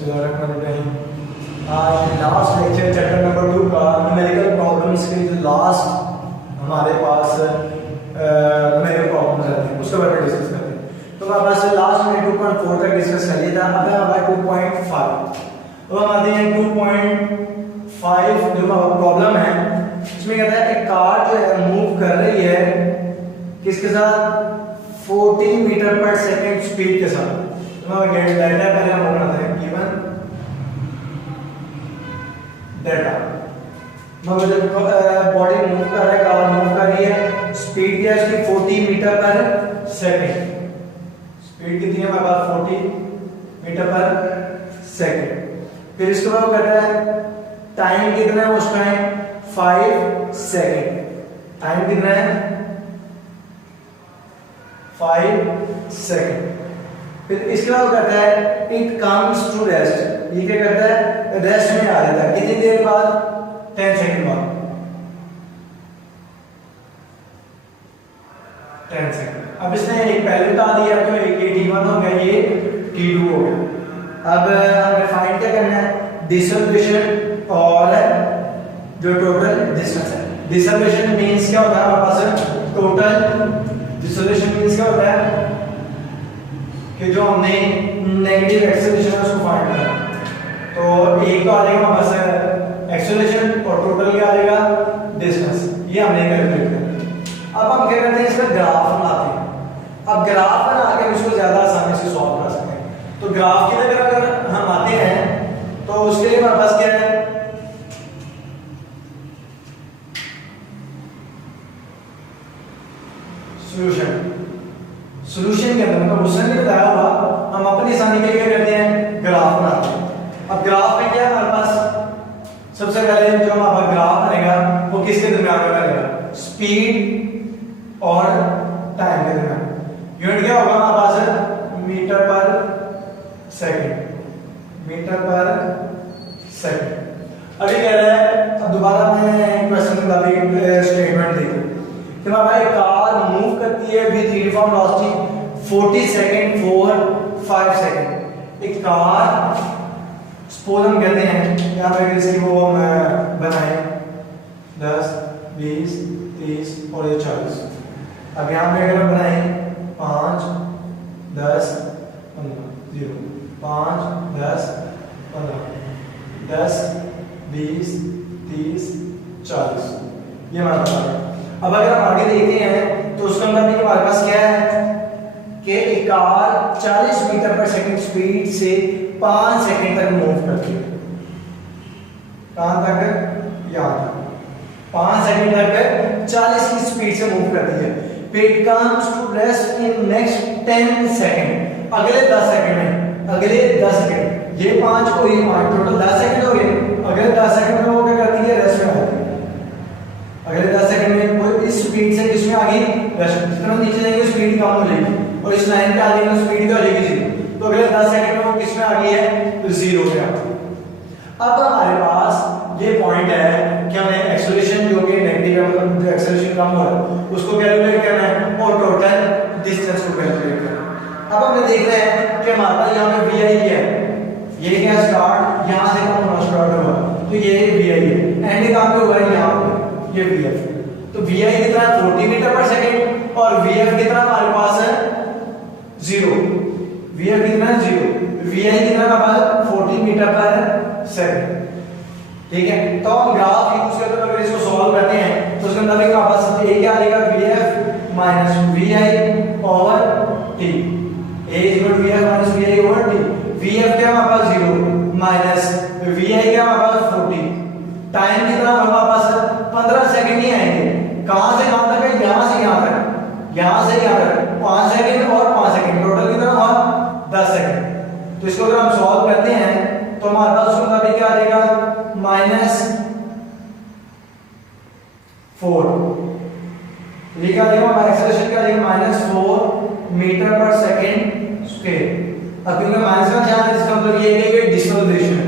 आज last lecture chapter number 2 का numerical problems के जो लास्ट हमारे पास न्यूमेरिकल प्रॉब्लम्स आते हैं उसके बारे में डिस्कस करते हैं। तो हमारे पास लास्ट में 2.4 तक डिस्कस कर लिया था। अब हमारा 2.5 अब हम आते हैं 2.5 जो हमारा प्रॉब्लम है इसमें कहता है एक कार जो है मूव कर रही है किसके साथ 40 मीटर पर सेकंड स्पीड के साथ। पहले हम बनाते हैं गिवन डेटा बॉडी मूव कर रहा है, कार मूव कर रही है, स्पीड क्या है उसकी 40 मीटर पर सेकंड। स्पीड कितनी है हमारे पास 40 मीटर पर सेकंड। फिर इसके बाद कहता है टाइम कितना है उस टाइम 5 सेकंड। टाइम कितना है 5 सेकंड। फिर इसके बाद कहता है इट कम्स टू रेस्ट। ये क्या करता है रेस्ट में आ जाता है कितनी देर बाद 10 सेकंड बाद 10 सेकंड। अब इसने एक पहले बता दिया तो एक t1 हो गया ये t2 हो गया। अब हमें फाइंड क्या करना है डिसोल्यूशन और जो टोटल डिस्टेंस है। डिसोल्यूशन मींस क्या होता है हमारे पास टोटल डिसोल्यूशन मींस क्या होता है कि जो हमने नेगेटिव एक्सेलरेशन है उसको फाइंड करना। तो एक तो आ जाएगा हमारे पास एक्सेलरेशन और टोटल क्या आ जाएगा डिस्टेंस। ये हमने कैलकुलेट करना। अब हम क्या करते हैं इसका ग्राफ बनाते हैं। अब ग्राफ बना के उसको ज्यादा आसानी से सॉल्व कर सकते हैं। तो ग्राफ की तरह अगर हम आते हैं तो उसके लिए हमारे पास क्या है सॉल्यूशन। सॉल्यूशन के अंदर मतलब उसने नहीं बताया हुआ हम अपनी आसानी के लिए क्या करते हैं ग्राफ बनाते हैं। अब ग्राफ में क्या है हमारे पास सबसे पहले जो हमारा ग्राफ बनेगा वो किसके दरमियान में बनेगा स्पीड और टाइम के दरमियान। यूनिट क्या होगा हमारे पास मीटर पर सेकंड। मीटर पर सेकंड। अभी कह रहा है अब दोबारा मैं क्वेश्चन का भी स्टेटमेंट देखो कि हमारी कार मूव करती है with uniform velocity 40 second for 5 second. एक कार सपोज हम कहते हैं यहाँ पे इसकी वो बनाए 10 20 30 और ये 40। अब यहाँ पे अगर हम बनाए 5 10 15 0 5 10 15 10 20 30 40 ये हमारा पास है। अब अगर हम आगे देखते हैं तो उसके अंदर भी हमारे पास क्या है कि एक कार 40 मीटर पर सेकंड स्पीड से 5 सेकंड तक मूव करती है। कहां तक यहां तक 5 सेकंड तक 40 की स्पीड से मूव करती है। फिर it comes to rest in next 10 second. अगले 10 सेकंड में अगले 10 सेकंड ये 5 को ये 5 टोटल 10 सेकंड हो गए। अगले 10 सेकंड में वो क्या करती है रेस्ट में आती है। अगले 10 सेकंड में वो इस स्पीड से किसमें आ गई रेस्ट। जितना नीचे जाएंगे स्पीड कम हो जाएगी और इस लाइन पे आ जाएगी स्पीड क्या हो जाएगी 0। तो अगले 10 सेकंड में वो किसमें आ गई है तो 0 पे आ गई। अब हमारे पास ये पॉइंट है कि हमें एक्सेलरेशन जो कि नेगेटिव है मतलब जो एक्सेलरेशन कम हो रहा है उसको कैलकुलेट करना है और टोटल डिस्टेंस को कैलकुलेट करना है। अब हम देख रहे हैं कि हमारे पास यहाँ पे vi क्या है। ये क्या स्टार्ट यहां से कम होना स्टार्ट हुआ तो ये vi है। एंड कहां पे हुआ है यहां पे ये vf। तो vi कितना 40 मीटर पर सेकंड और vf कितना हमारे पास है 0। vf कितना है 0। vi कितना हमारे पास 40 मीटर पर सेकंड। ठीक है तो हम ग्राफ यूज करते हैं। अगर इसको सॉल्व करते हैं तो उसके अंदर हमारे पास ये क्या आ जाएगा vf minus vi over t। a is equal to vf minus vi over t। vf क्या हमारे पास 0 माइनस vi क्या हमारे पास 40। टाइम कितना हमारे पास 15 सेकंड ही आएंगे। कहां से कहां तक है यहां से यहां तक। यहां से यहां तक 5 सेकंड और 5 सेकंड टोटल कितना और 10 सेकंड। तो इसको अगर हम सॉल्व करते हैं तो हमारे पास उसका भी क्या आ जाएगा -4। ये क्या आ जाएगा हमारा एक्सेलरेशन क्या आ जाएगा -4 मीटर पर सेकंड स्क्वायर। अब क्योंकि माइनस का ध्यान है इसका मतलब ये है कि ये डिसोल्यूशन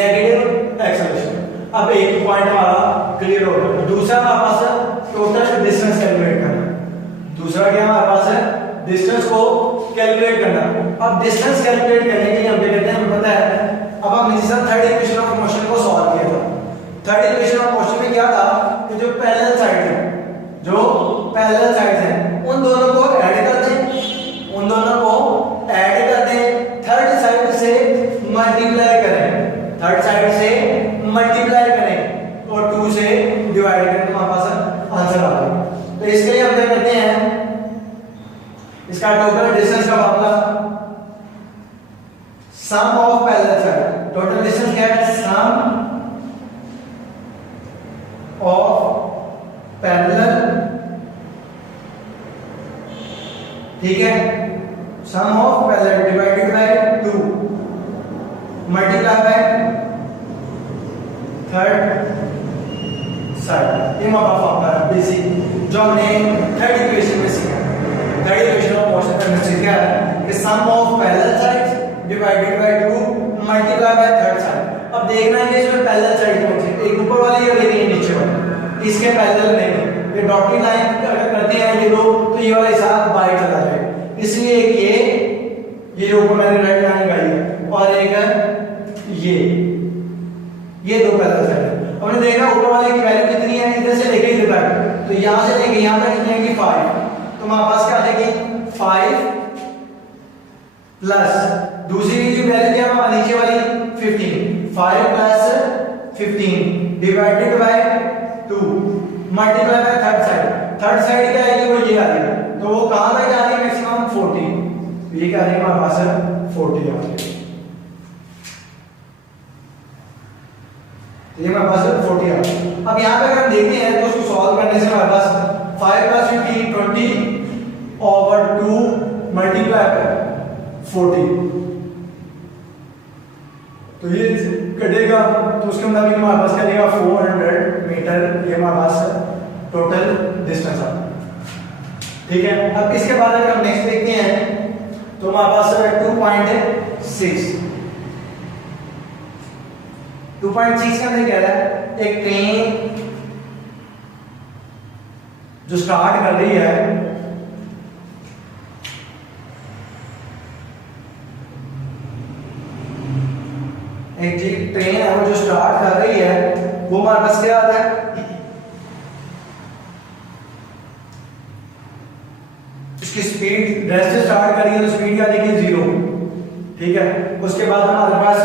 नेगेटिव एक्सेलरेशन। अब एक पॉइंट हमारा क्लियर हो गया। दूसरा हमारे पास टोटल डिस्टेंस कैलकुलेट करना। दूसरा क्या हमारे पास है डिस्टेंस को कैलकुलेट करना। अब डिस्टेंस कैलकुलेट करने के लिए हम क्या कहते हैं, हमें पता है अब हमने जिस थर्ड इक्वेशन ऑफ मोशन को सॉल्व किया था, थर्ड इक्वेशन ऑफ मोशन में क्या था कि जो पैरेलल साइड है, जो पैरेलल साइड है उन दोनों को ऐड कर दें, उन दोनों को ऐड कर दें, थर्ड साइड से मल्टीप्लाई करें, थर्ड साइड से मल्टीप्लाई करें और 2 से डिवाइड करें तो हमारे पास आंसर आ जाएगा। तो इसके लिए हम क्या करते हैं, इसका टोटल डिस्टेंस का formula sum of parallel side, total distance क्या है, सम ऑफ पैरेलल, ठीक है, sum of parallel divided by 2 multiply by third side. ये हमारा फॉर्मूला है बेसिक जो हमने थर्ड इक्वेशन में सीखा, थर्ड इक्वेशन ऑफ मोशन में हमने सीखा है कि sum of parallel sides divided by 2 multiply by third side. अब देखना है कि इसमें पैरेलल साइड कौन सी, एक ऊपर वाली और एक नीचे वाली, इसके पैरेलल नहीं, ये डॉटेड लाइन अगर करते हैं ये दो तो ये वाला हिसाब बाहर चला जाएगा, इसलिए एक ये जो ऊपर मैंने रेड लाइन लगाई है और एक ये दो पैरेलल साइड है। हमने देखा ऊपर वाले की वैल्यू कितनी है, इधर से लेके इधर तक, तो यहां से लेके यहां तक कितनी आएगी 5, तो हमारे पास क्या आ जाएगी 5 प्लस दूसरी की वैल्यू क्या है नीचे वाली 15, 5 plus 15 divided by 2 multiply by third side, third side क्या आएगी वो ये आ जाएगी, तो वो कहां तक जा रही है मैक्सिमम 40, ये क्या आ जाएगा हमारे पास 40 आ जाएगा, ये हमारे पास 40 आ गया। अब यहाँ पे अगर हम देखते हैं तो उसको सॉल्व करने से हमारे पास 5 प्लस 15 20 ओवर 2 मल्टीप्लाई कर 40, तो ये कटेगा तो उसके मुताबिक हमारे पास क्या देगा 400 मीटर, ये हमारे पास टोटल डिस्टेंस आ, ठीक है। अब इसके बाद अगर हम नेक्स्ट देखते हैं तो हमारे पास 2.6 का अंदर कह रहा है एक ट्रेन जो स्टार्ट कर रही है एक ट्रेन है वो जो स्टार्ट कर रही है वो हमारे पास क्या आता है, उसकी स्पीड रेस्ट से स्टार्ट करी है तो स्पीड क्या देखिए 0, ठीक है। उसके बाद हमारे पास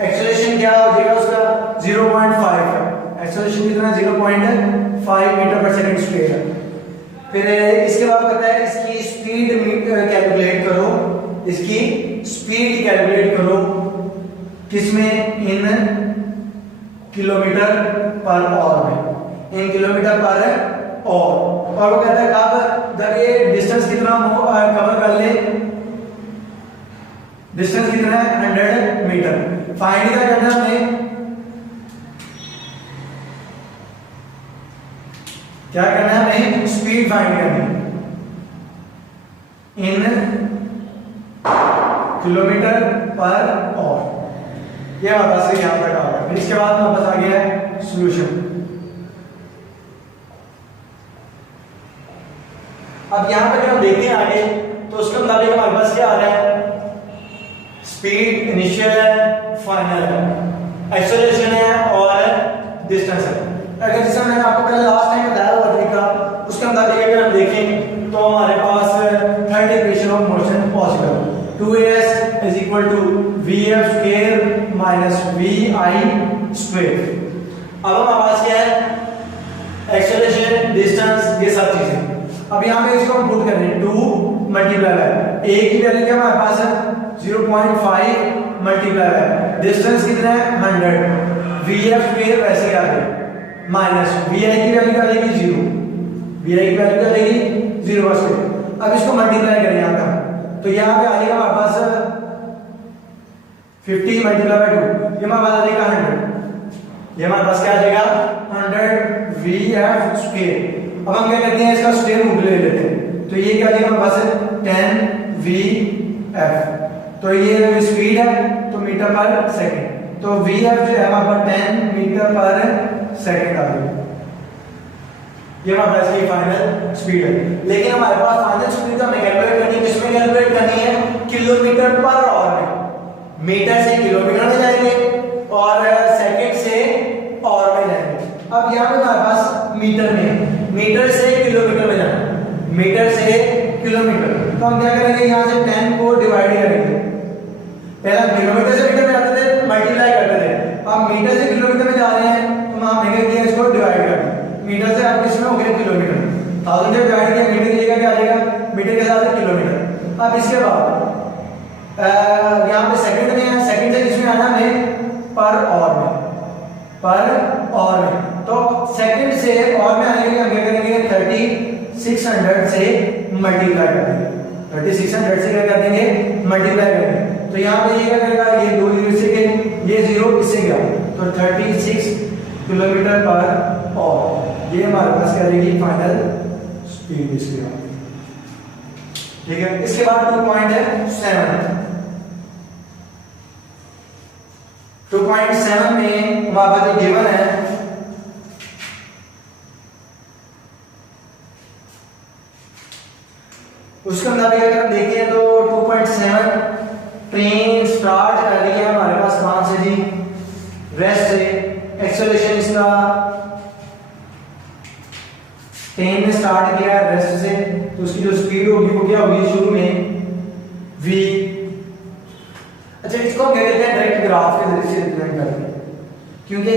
एक्सेलरेशन क्या हो जाएगा उसका 0.5 है, एक्सेलरेशन कितना 0.5 मीटर पर सेकंड स्क्वायर है। फिर इसके बाद कहता है इसकी स्पीड कैलकुलेट करो, इसकी स्पीड कैलकुलेट करो किसमें, इन किलोमीटर पर आवर में, इन किलोमीटर पर आवर, और वो कहता है कब जब ये डिस्टेंस कितना कवर कर ले, डिस्टेंस कितना है 100 मीटर। फाइंड क्या करना है हमें, क्या करना है हमें स्पीड फाइंड करनी है इन किलोमीटर पर आवर, ये हमारे पास यहां तक आ गया। इसके बाद हमारे पास आ गया है सॉल्यूशन। अब यहां पे अगर हम देखते हैं आगे तो उसके मुताबिक हमारे पास क्या आ रहा है, स्पीड इनिशियल है, फाइनल है, एक्सेलरेशन है और डिस्टेंस है। अगर जैसे मैंने आपको पहले लास्ट टाइम बताया हुआ तरीका, उसके मुताबिक अगर हम देखें तो हमारे पास third equation of motion possible, 2as is equal to vf square minus vi square। अब हमारे पास क्या है, एक्सेलरेशन, डिस्टेंस, ये सब चीजें। अब यहाँ पे इसको हम पुट कर रहे हैं 2 मल्टीप्लाई बाय a की वैल्यू क्या हमारे पास है 0.5 मल्टीप्लाई बाय डिस्टेंस कितना है 100, vf स्क्वायर वैसे आ गया माइनस vi की वैल्यू क्या आएगी 0, vi की वैल्यू क्या आएगी 0 स्क्वायर। अब इसको मल्टीप्लाई करें यहाँ पर तो यहाँ पे आ जाएगा हमारे पास 50 मल्टीप्लाई बाय 2, ये हमारे पास आ जाएगा 100, ये हमारे पास क्या आ जाएगा 100 vf स्क्वायर। अब हम क्या करते हैं इसका स्क्वायर रूट ले लेते हैं तो ये क्या आ जाएगा हमारे पास 10 vf, तो ये स्पीड है तो मीटर पर सेकंड, तो vf जो है हमारे पास 10 मीटर पर सेकंड आ गया, ये हमारे पास की फाइनल स्पीड है। लेकिन हमारे पास फाइनल स्पीड तो हमें कैलकुलेट करनी है, किसमें कैलकुलेट करनी है, किलोमीटर पर आवर में, मीटर से किलोमीटर में से किलोमीटर, तो हम क्या करेंगे यहाँ से 10 को डिवाइड करेंगे। पहला किलोमीटर से मीटर में आते थे, मल्टीप्लाई करते थे, अब मीटर से किलोमीटर में जा रहे हैं तो हम क्या किया, इसको डिवाइड कर दिया। मीटर से अब किसमें हो गया किलोमीटर, 1000 से डिवाइड किया, मीटर की जगह क्या आ जाएगा, मीटर के साथ किलोमीटर। अब इसके बाद यहाँ पे सेकंड में है, सेकंड से किसमें आना है, पर और में, पर और में। तो सेकंड से और में आने के लिए हम क्या करेंगे, 3600 से मल्टीप्लाई कर देंगे, 3600 से क्या कर देंगे, मल्टीप्लाई करेंगे। तो यहाँ पे ये क्या करेगा, ये 2 जीरो से गए, ये 0 इससे गया, तो 36 किलोमीटर पर और ये हमारे पास क्या रहेगी फाइनल स्पीड इसकी। ठीक है, इसके बाद 2.7 2.7 में हमारे पास गिवन है उसके मुताबिक अगर हम देखें तो 2.7 ट्रेन स्टार्ट कर रही है हमारे पास कहां से जी, वेस्ट से। एक्सेलरेशन इसका ट्रेन ने स्टार्ट किया वेस्ट से, तो उसकी जो स्पीड होगी वो क्या होगी शुरू में v। अच्छा, इसको क्या कहते हैं, डायरेक्ट ग्राफ के जरिए से रिप्रेजेंट करते हैं, क्योंकि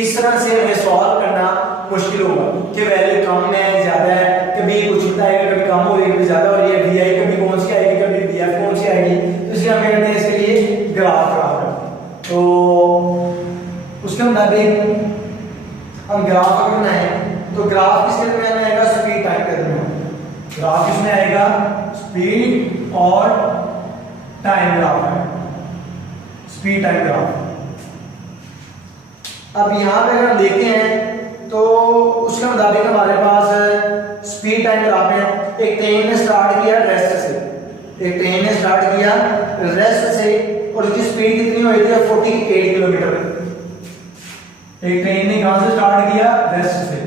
इस तरह से हमें सॉल्व करना मुश्किल होगा कि वैल्यू कम है ज्यादा है, कभी कुछ होता है, कभी कम हो रही है, कभी ज्यादा हो रही है, vi कभी कौन सी आएगी, कभी vf कौन सी आएगी, तो इसलिए हम क्या करते हैं, इसके लिए ग्राफ बनाते हैं। तो उसके मुताबिक हम ग्राफ अगर बनाए तो ग्राफ किसके दरमियान आएगा, स्पीड टाइम के दरमियान। ग्राफ किसमें आएगा, स्पीड और टाइम ग्राफ है, स्पीड टाइम ग्राफ। अब यहाँ पे अगर हम देखते हैं तो उसके मुताबिक हमारे पास स्पीड टाइम ग्राफ है। एक ट्रेन ने स्टार्ट किया रेस्ट से, एक ट्रेन ने स्टार्ट किया रेस्ट से और उसकी स्पीड कितनी हुई थी, 48 किलोमीटर। एक ट्रेन ने कहां से स्टार्ट किया, रेस्ट से,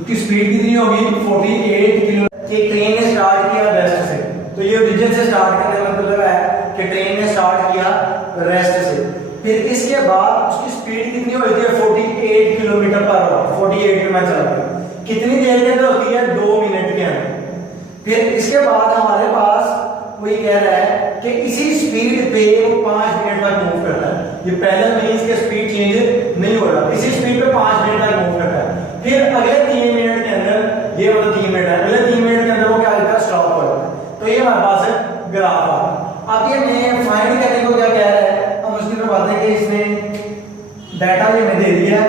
उसकी स्पीड कितनी होगी, 48 किलोमीटर। एक ट्रेन ने स्टार्ट किया रेस्ट से, तो ये ओरिजिन से स्टार्ट करने का मतलब है कि ट्रेन ने स्टार्ट किया रेस्ट से, फिर इसके बाद उसकी स्पीड कितनी हुई थी, 48 किलोमीटर पर आवर, 48 में चल रहा है। कितनी देर के अंदर होती है, 2 मिनट के अंदर। फिर इसके बाद हमारे पास वो ये कह रहा है कि इसी स्पीड पे वो 5 मिनट तक मूव करता है। ये पहले मींस के स्पीड चेंज नहीं हो रहा, इसी स्पीड पे 5 मिनट तक मूव करता है। फिर अगले 3 मिनट के अंदर, ये मतलब 3 मिनट है, अगले 3 मिनट के अंदर वो क्या करता है, स्टॉप हो जाता है। तो ये हमारे पास ग्राफ आ। अब ये मैं फाइंड करने को क्या कह रहा है, हम उसकी तरफ आते हैं कि इसने डाटा भी हमें दे दिया,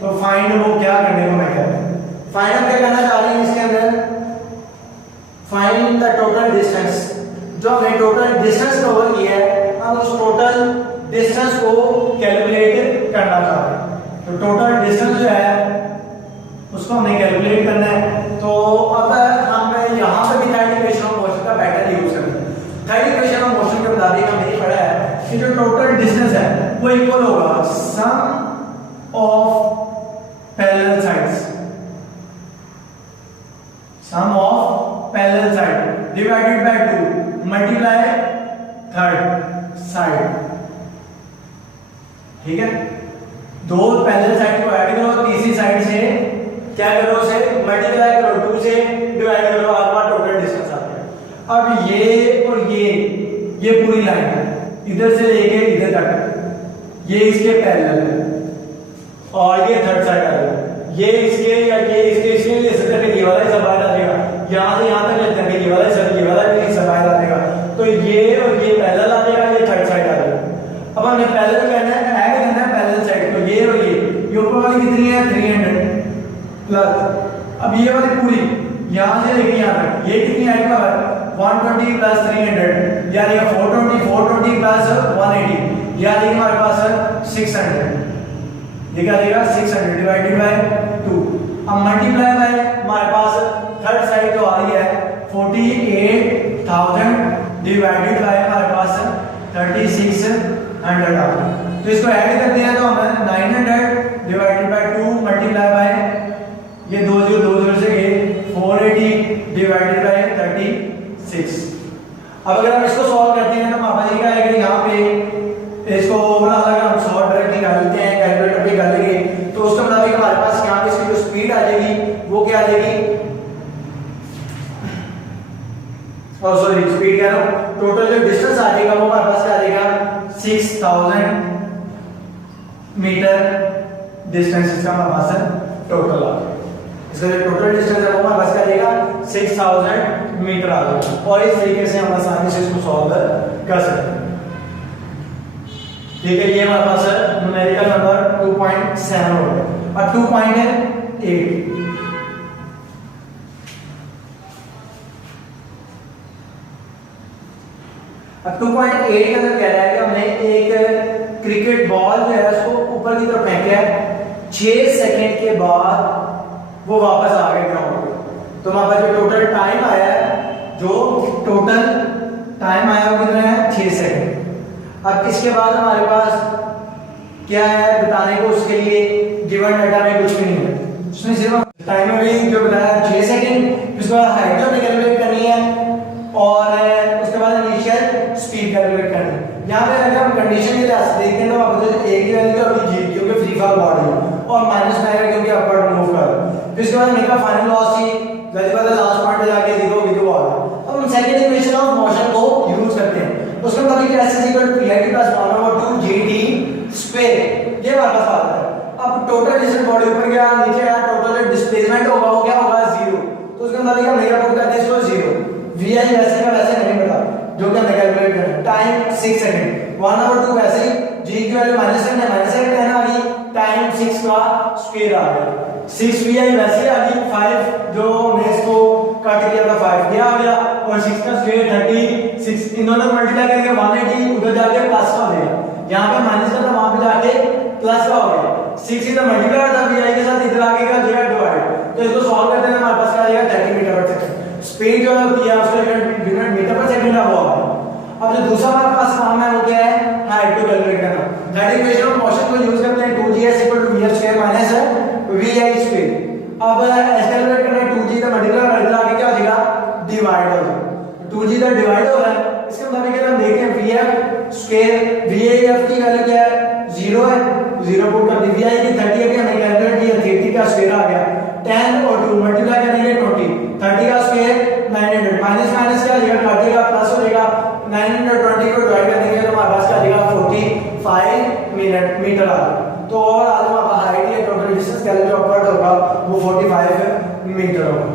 तो फाइंड वो क्या करने को मैं कह रहा हूं, फाइंड हम क्या करना चाह रहे हैं इसके अंदर, फाइंड द टोटल डिस्टेंस। जो हमने टोटल डिस्टेंस कवर किया है, हम उस टोटल डिस्टेंस को कैलकुलेट करना चाह रहे हैं। तो टोटल डिस्टेंस जो है उसको हमें कैलकुलेट करना है। तो अब हम यहाँ पे भी थर्ड इक्वेशन ऑफ मोशन का पैटर्न यूज करेंगे। थर्ड इक्वेशन ऑफ मोशन के मुताबिक हमने ये पढ़ा है कि जो टोटल डिस्टेंस है वो इक्वल होगा sum of parallel sides, sum of parallel side divided by 2 multiply third side. ठीक है, दो पैरेलल साइड को ऐड करो, तीसरी साइड से क्या करो, उसे मल्टीप्लाई करो, 2 से डिवाइड करो, आपका टोटल डिस्टेंस आ गया। अब ये और ये पूरी लाइन है, इधर से लेके इधर तक ये इसके पैरेलल है और ये थर्ड साइड आ जाएगा, ये इसके या ये इसके ले सकते हैं, ये वाला हिस्सा बाहर आ जाएगा, यहां से यहां तक लेते हैं, ये वाला हिस्सा बाहर आ जाएगा। तो ये और ये पैरेलल आ जाएगा, ये थर्ड साइड आ जाएगा। अब हमने पैरेलल कहना है, ऐड करना है पैरेलल साइड, तो ये और ये ऊपर वाली कितनी है, 300 प्लस, अब ये वाली पूरी यहां से लेके यहां तक ये कितनी आएगी, 120 प्लस 300 यानी 420 प्लस 180 यानी हमारे पास 600, ये क्या देगा 600 डिवाइडेड बाय 2। अब मल्टीप्लाई बाय हमारे पास थर्ड साइड जो आ रही है 48,000 डिवाइडेड बाय हमारे पास 3600 आ रही है। तो इसको ऐड करते हैं तो हमें 900 डिवाइडेड बाय 2 मल्टीप्लाई बाय ये 2 से गए 480 डिवाइडेड बाय 36। अब अगर हम इसको सॉल्व करते हैं तो हमारे पास ये आएगा, यहाँ पे इसको ओवरऑल अगर हम सॉल्व डायरेक्ट निकालते हैं कैलकुलेटर पे कर लेंगे तो उसके मुताबिक हमारे पास यहाँ पे इसकी जो स्पीड आ जाएगी वो क्या आ जाएगी, और सॉरी स्पीड कह रहा हूं, टोटल जो डिस्टेंस आ जाएगा वो हमारे पास क्या आ जाएगा 6000 मीटर डिस्टेंस इसका हमारे पास है टोटल आ जाएगा। इसका जो टोटल डिस्टेंस है वो हमारे पास क्या आ जाएगा 6000 मीटर आ जाएगा। और इस तरीके से हम आसानी से इसको सॉल्व कर सकते हैं। ठीक है, ये हमारे पास है न्यूमेरिकल नंबर 2.7 हो गया। अब 2.8 अब 2.8 का अंदर कह रहा है कि हमने एक क्रिकेट बॉल जो है उसको ऊपर की तरफ फेंका है, 6 सेकंड के बाद वो वापस आ गया ग्राउंड पे। तो हमारे पास जो टोटल टाइम आया है, जो टोटल टाइम आया वो कितना है 6 सेकंड। अब इसके बाद हमारे पास क्या है बताने को, उसके लिए गिवन डाटा में कुछ भी नहीं है, उसमें सिर्फ टाइम में जो बताया 6 सेकंड, उसके बाद हाइट जो कैलकुलेट करनी है और उसके बाद इनिशियल स्पीड कैलकुलेट करनी है। यहाँ पे अगर हम कंडीशन के लिहाज से देखते हैं तो आप बोलते हैं ए की वैल्यू अभी जी क्योंकि फ्री फॉल बॉडी है और माइनस में आएगा क्योंकि अपवर्ड मूव कर रहा है। फिर इसके बाद निकला फाइनल वेलोसिटी, जल्दी बात है लास्ट पॉइंट पे जाके 0 भी तो आ गया। अब हम सेकंड इक्वेशन ऑफ मोशन को यूज करते हैं, उसमें कभी भी s = p/2 gt स्क्वायर ये हमारे पास आता है। अब टोटल डिस्टेंस बॉडी ऊपर गया नीचे आया, टोटल डिस्प्लेसमेंट होगा वो क्या होगा 0, तो उसके अंदर हम मेगा पुट करते हैं इसको 0। vi वैसे का वैसे नहीं पता जो कि हमने कैलकुलेट करना है। टाइम 6 सेकंड 1/2 वैसे ही g की वैल्यू -10 है, -10 आ गई, टाइम 6 का स्क्वायर आ गया, 6 vi वैसे आ गई, 5 जो हमने इसको काट किया था 5 ये आ गया और 6 का स्क्वायर 36, इन दोनों को मल्टीप्लाई करके 180 उधर जाके प्लस का हो गया, यहाँ पे माइनस का था वहां पे जाके प्लस का हो गया, 6 इधर मल्टीप्लाई था vi के साथ इधर आगे का जो है डिवाइड, तो इसको सॉल्व करते हैं हमारे पास क्या आएगा 30 मीटर पर सेकंड। स्पीड जो होती है उसका यूनिट मीटर पर सेकंड का हुआ। अब जो दूसरा हमारे पास काम है वो क्या है हाइट को कैलकुलेट करना। दैट इक्वेशन ऑफ मोशन को यूज करते हैं 2gs = vf² minus vi square. अब ऐसे कैलकुलेट करना है 2g का मल्टीप्लाई कर इधर आगे क्या हो जाएगा डिवाइड हो जाएगा, 2g इधर डिवाइड हो रहा है। इसके मुताबिक हम देखते हैं vf स्क्वायर vaf की वैल्यू क्या है 0 है, 0 पुट कर दी, vi की 30 है कि हमने कैलकुलेट किया 30 का स्क्वायर आ गया, 10 और 2 मल्टीप्लाई करेंगे 20, 30 का स्क्वायर 900, माइनस माइनस क्या आएगा काटेगा प्लस हो जाएगा, 920 को डिवाइड कर देंगे तो हमारे पास क्या आएगा 45 मीटर आ जाएगा। तो और आज हमारा हाइट या टोटल डिस्टेंस कैलकुलेट अपवर्ड होगा वो 45 मीटर होगा।